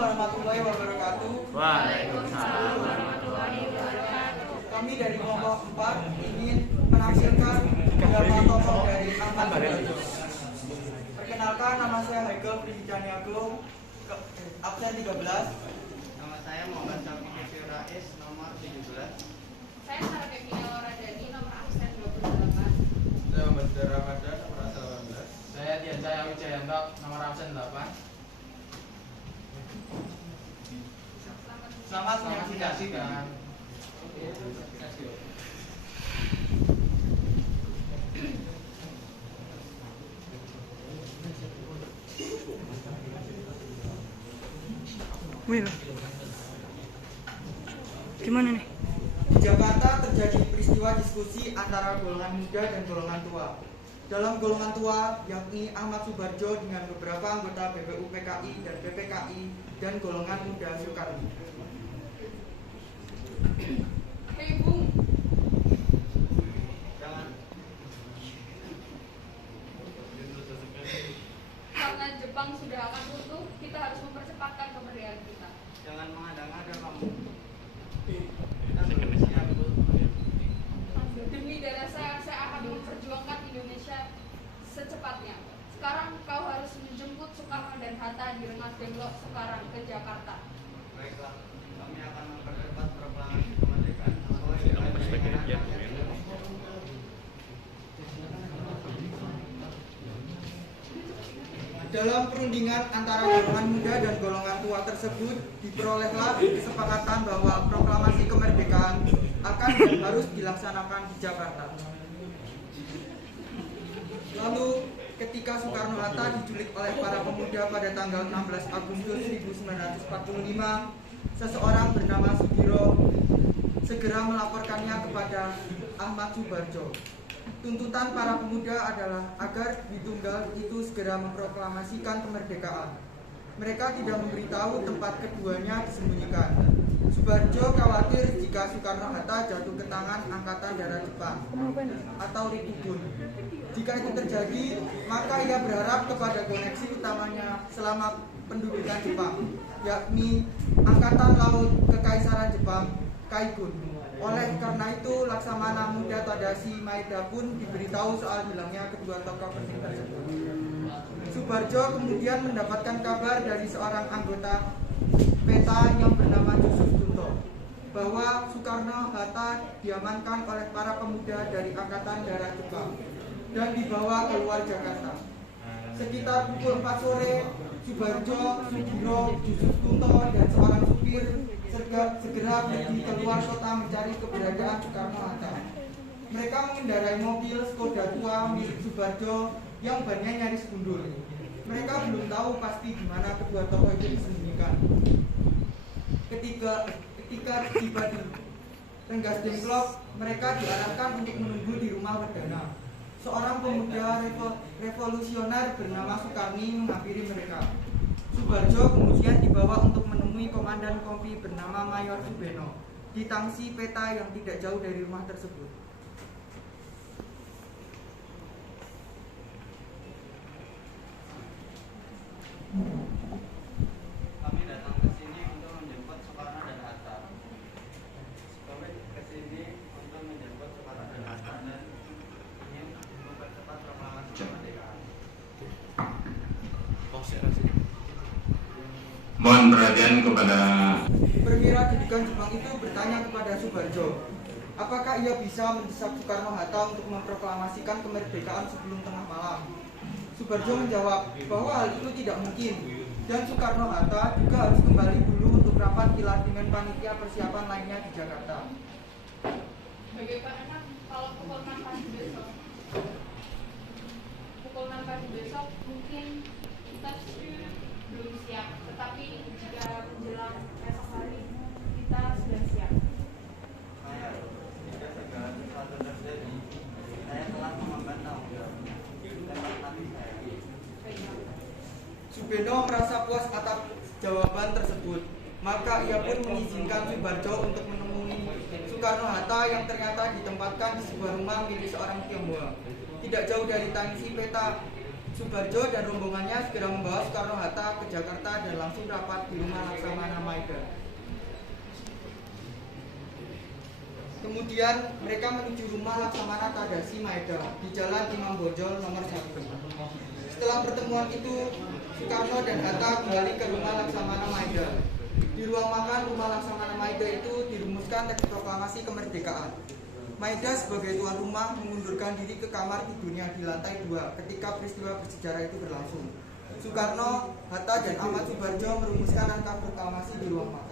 warahmatullahi wabarakatuh. Waalaikumsalam warahmatullahi wabarakatuh. Kami dari kelompok 4 ingin menampilkan beberapa tokoh dari Ahmad Subarjo. Perkenalkan, nama saya Haikal Priscaniago, absen 13. Nama saya Muhammad Syafiq Rais, nomor 17. Saya Sarah Kekina Loradani, nomor absen 28. Saya Muhammad Ramadan, nomor 18. Saya Dian Cahya Wijayanto, nomor absen 8. Selamat menyaksikan. Gimana nih? Di Jakarta terjadi peristiwa diskusi antara golongan muda dan golongan tua. Dalam golongan tua, yakni Ahmad Subarjo dengan beberapa anggota BPU PKI dan PPKI dan golongan muda Soekarno. Hei Bung, karena Jepang sudah akan runtuh, kita harus mempercepatkan kemerdekaan kita. Jangan mengada-ngada kamu. Kita bersiap. Demi darah saya akan memperjuangkan Indonesia secepatnya. Sekarang kau harus menjemput Soekarno dan Hatta di Rengas Dengklok sekarang ke Jakarta. Baiklah, kami akan mempercepat proklamasi kemerdekaan sesuai dengan keinginan rakyat. Dalam perundingan antara golongan muda dan golongan tua tersebut, diperolehlah kesepakatan bahwa proklamasi kemerdekaan akan dan harus dilaksanakan di Jakarta. Lalu, ketika Soekarno-Hatta diculik oleh para pemuda pada tanggal 16 Agustus 1945, seseorang bernama Sudiro segera melaporkannya kepada Ahmad Subarjo. Tuntutan para pemuda adalah agar Dwi Tunggal itu segera memproklamasikan kemerdekaan. Mereka tidak memberitahu tempat keduanya disembunyikan. Subarjo khawatir jika Soekarno-Hatta jatuh ke tangan Angkatan Darat Jepang atau Rikubun. Jika itu terjadi, maka ia berharap kepada koneksi utamanya selama pendudukan Jepang, yakni Angkatan Laut Kekaisaran Jepang, Kaikun. Oleh karena itu, Laksamana Muda Tadashi Maeda pun diberitahu soal hilangnya kedua tokoh penting tersebut. Subarjo kemudian mendapatkan kabar dari seorang anggota PETA yang bernama Yusuf Tunto bahwa Soekarno-Hatta diamankan oleh para pemuda dari Angkatan Darat Jepang dan dibawa keluar Jakarta. Sekitar pukul 4 sore, Subarjo, Sudiro, Yusuf Tunto, dan seorang supir segera pergi keluar kota mencari keberadaan Soekarno-Hatta. Mereka mengendarai mobil Skoda tua milik Subarjo yang bannya nyaris gundul. Mereka belum tahu pasti di mana kedua tokoh itu disembunyikan. Ketika tiba di Rengas Dengklok, mereka diarahkan untuk menunggu di rumah Wedana. Seorang pemuda revolusioner bernama Sukarni menghampiri mereka. Subarjo kemudian dibawa untuk menemui komandan kompi bernama Mayor Subeno di tangsi PETA yang tidak jauh dari rumah tersebut. Kami datang ke sini untuk menjemput Soekarno dan Hatta. Kami ke sini untuk menjemput Soekarno dan Hatta dan ingin mempercepat proklamasi kemerdekaan. Mohon perhatian kepada Perwira didikan Jepang itu bertanya kepada Subarjo, apakah ia bisa mendesak Soekarno-Hatta untuk memproklamasikan kemerdekaan sebelum tengah malam. Subarjo menjawab bahwa hal itu tidak mungkin dan Soekarno-Hatta juga harus kembali dulu untuk rapat kilat dengan panitia persiapan lainnya di Jakarta. Bagaimana kalau pukul 6 pagi besok? Pukul 6 pagi besok mungkin kita belum siap, tetapi jika menjelang esok hari kita sudah siap. Mayor, jika segala sesuatu terjadi, saya telah mengemban tanggung jawabnya. Tempat mati saya. Subeno merasa puas atas jawaban tersebut, maka ia pun mengizinkan Subarjo untuk menemui Soekarno-Hatta yang ternyata ditempatkan di sebuah rumah milik seorang Tionghoa tidak jauh dari tangsi PETA. Subarjo dan rombongannya segera membawa Soekarno-Hatta ke Jakarta dan langsung rapat di rumah Laksamana Maeda. Kemudian mereka menuju rumah Laksamana Tadasi Maeda di Jalan Imam Bonjol nomor 1. Setelah pertemuan itu, Soekarno dan Hatta kembali ke rumah Laksamana Maeda. Di ruang makan rumah Laksamana Maeda itu dirumuskan teks proklamasi kemerdekaan. Maeda sebagai tuan rumah mengundurkan diri ke kamar tidurnya di lantai 2 ketika peristiwa bersejarah itu berlangsung. Soekarno, Hatta, dan Ahmad Subarjo merumuskan naskah proklamasi di ruang makan.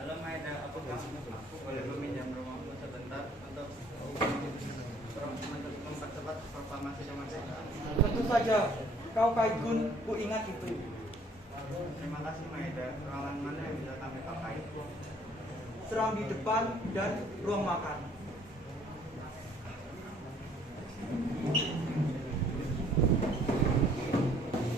Halo Maeda, aku boleh meminjam rumahmu sebentar untuk mempercepat proklamasi kemerdekaan. Tentu saja, kau Kaigun, ku ingat itu. Terima kasih Maeda. Ruangan mana yang bisa kami pakai? Serang di depan dan ruang makan.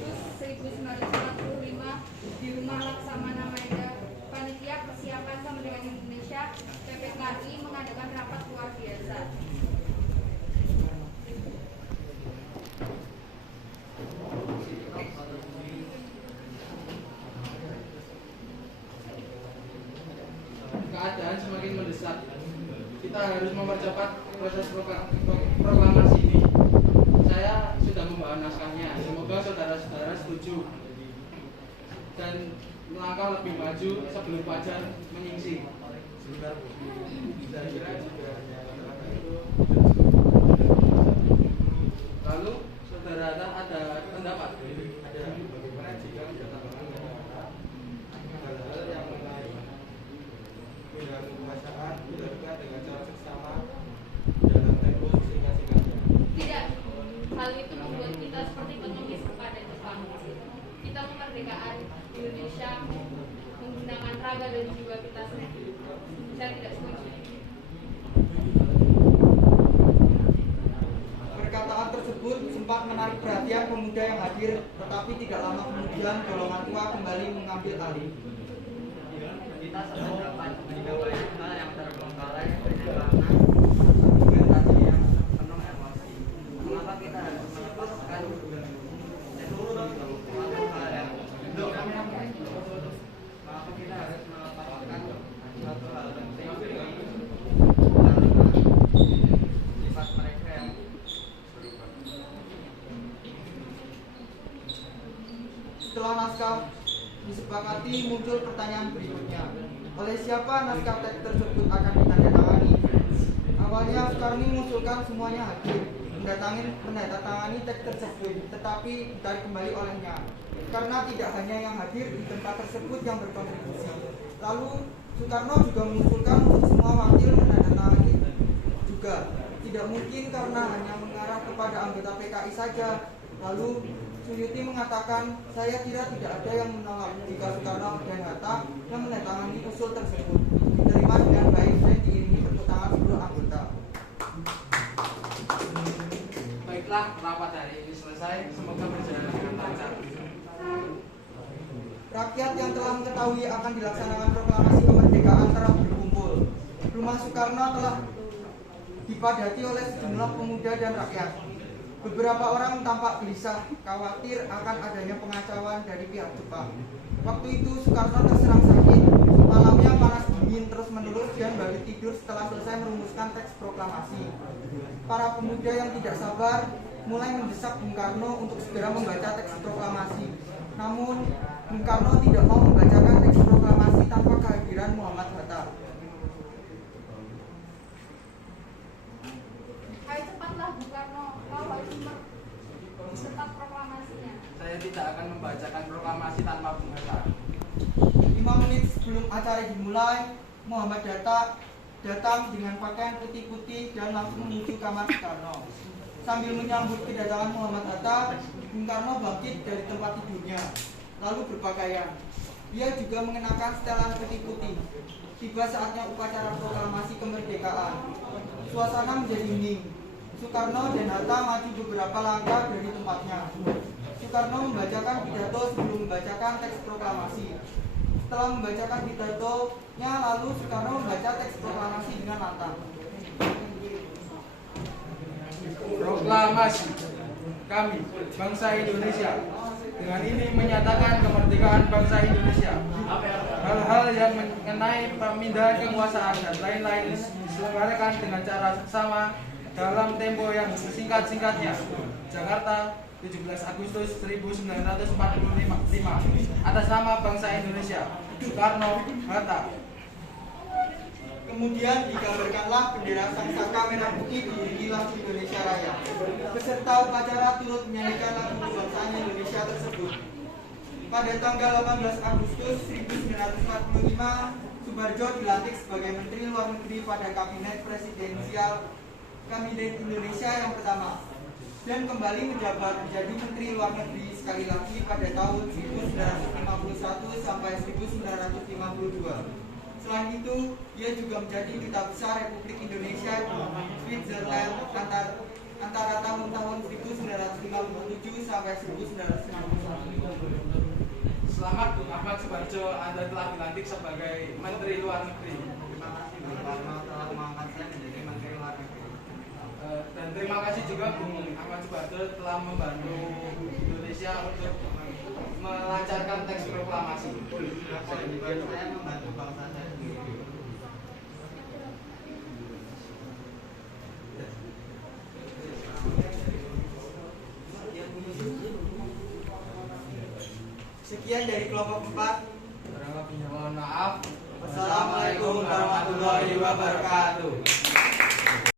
Terus 1945 di rumah Laksamana Maeda, panitia persiapan kemerdekaan Indonesia PPKI mengadakan rapat luar biasa. Keadaan semakin mendesak. Kita harus mempercepat proses proklamasi ini. Saya sudah membawa naskahnya. Semoga saudara-saudara setuju dan melangkah lebih maju sebelum fajar menyingsing. Lalu, saudara ada pendapat? Bagaimana jika kedatangan hal-hal yang mengenai pilihan kekuasaan dilakukan dengan cara seksama dalam tempo singkat-singkatnya? Tidak, hal itu membuat kita seperti pengemis kepada Jepang. Kita kemerdekaan Indonesia menggunakan raga dan jiwa kita sendiri. Saya tidak setuju. Perkataan tersebut sempat menarik perhatian pemuda yang hadir, tetapi tidak lama kemudian golongan tua kembali mengambil alih. Kita sedang dapat menjadi banyak hal yang terbengkalai karena argumentasi yang penuh emosi. Mengapa kita harus melepaskan seluruh hal yang mengapa kita harus melepaskan satu hal penting karena sifat mereka yang berubah. Setelah naskah disepakati, muncul pertanyaan berikutnya. Oleh siapa naskah teks tersebut akan ditandatangani? Awalnya Soekarno mengusulkan semuanya hadir, menandatangani teks tersebut, tetapi ditarik kembali olehnya. Karena tidak hanya yang hadir di tempat tersebut yang berkontribusi. Lalu Soekarno juga mengusulkan untuk semua wakil menandatangani juga. Tidak mungkin karena hanya mengarah kepada anggota PKI saja. Lalu Suyuti mengatakan, saya kira tidak ada yang menolak jika Soekarno dan Hatta yang menandatangani usul tersebut diterima dengan baik dan diiringi tepuk tangan seluruh anggota. Baiklah, rapat hari ini selesai. Semoga berjalan dengan lancar. Rakyat yang telah mengetahui akan dilaksanakan proklamasi kemerdekaan telah berkumpul. Rumah Soekarno telah dipadati oleh sejumlah pemuda dan rakyat. Beberapa orang tampak gelisah, khawatir akan adanya pengacauan dari pihak Jepang. Waktu itu Soekarno terserang sakit. Malamnya panas dingin terus-menerus dan baru tidur setelah selesai merumuskan teks proklamasi. Para pemuda yang tidak sabar mulai mendesak Bung Karno untuk segera membaca teks proklamasi. Namun Bung Karno tidak mau membacakan teks proklamasi tanpa kehadiran Muhammad Hatta. Ayo cepatlah Bung Karno, kau harus tetap proklamasinya. Saya tidak akan membacakan proklamasi tanpa Bung Hatta. 5 menit sebelum acara dimulai, Muhammad Hatta datang dengan pakaian putih-putih dan langsung menuju kamar Soekarno. Sambil menyambut kedatangan Muhammad Hatta, Bung Karno bangkit dari tempat tidurnya, lalu berpakaian. Dia juga mengenakan setelan putih-putih. Tiba saatnya upacara proklamasi kemerdekaan. Suasana menjadi hening. Soekarno dan Hatta maju beberapa langkah dari tempatnya. Soekarno membacakan pidato sebelum membacakan teks proklamasi. Setelah membacakan pidatonya, lalu Soekarno membaca teks proklamasi dengan lantang. Proklamasi. Kami, bangsa Indonesia, dengan ini menyatakan kemerdekaan bangsa Indonesia. Hal-hal yang mengenai pemindahan kekuasaan dan lain-lain diselenggarakan dengan cara seksama dalam tempo yang sesingkat-singkatnya. Jakarta, 17 Agustus 1945 atas nama bangsa Indonesia. Soekarno, Hatta. Kemudian digambarkanlah bendera sang saka merah putih diiringi lagu Indonesia Raya. Peserta upacara turut menyanyikan lagu kebangsaan Indonesia tersebut. Pada tanggal 18 Agustus 1945, Subarjo dilantik sebagai Menteri Luar Negeri pada Kabinet Presidensial Kabinet Indonesia yang pertama, dan kembali menjabat menjadi Menteri Luar Negeri sekali lagi pada tahun 1951 sampai 1952. Selain itu, ia juga menjadi duta besar Republik Indonesia di Switzerland antara tahun-tahun 1957 sampai 1961. Selamat Ahmad Subarjo, Anda telah dilantik sebagai Menteri Luar Negeri. Terima kasih Bung Karno telah mengangkat saya menjadi Menteri Luar Negeri. Dan terima kasih juga Bung Ahmad Subarjo telah membantu Indonesia untuk melancarkan teks proklamasi. Saya membantu bangsa saya sendiri. Sekian dari kelompok 4. Kurang lebihnya mohon maaf. Wassalamualaikum warahmatullahi wabarakatuh.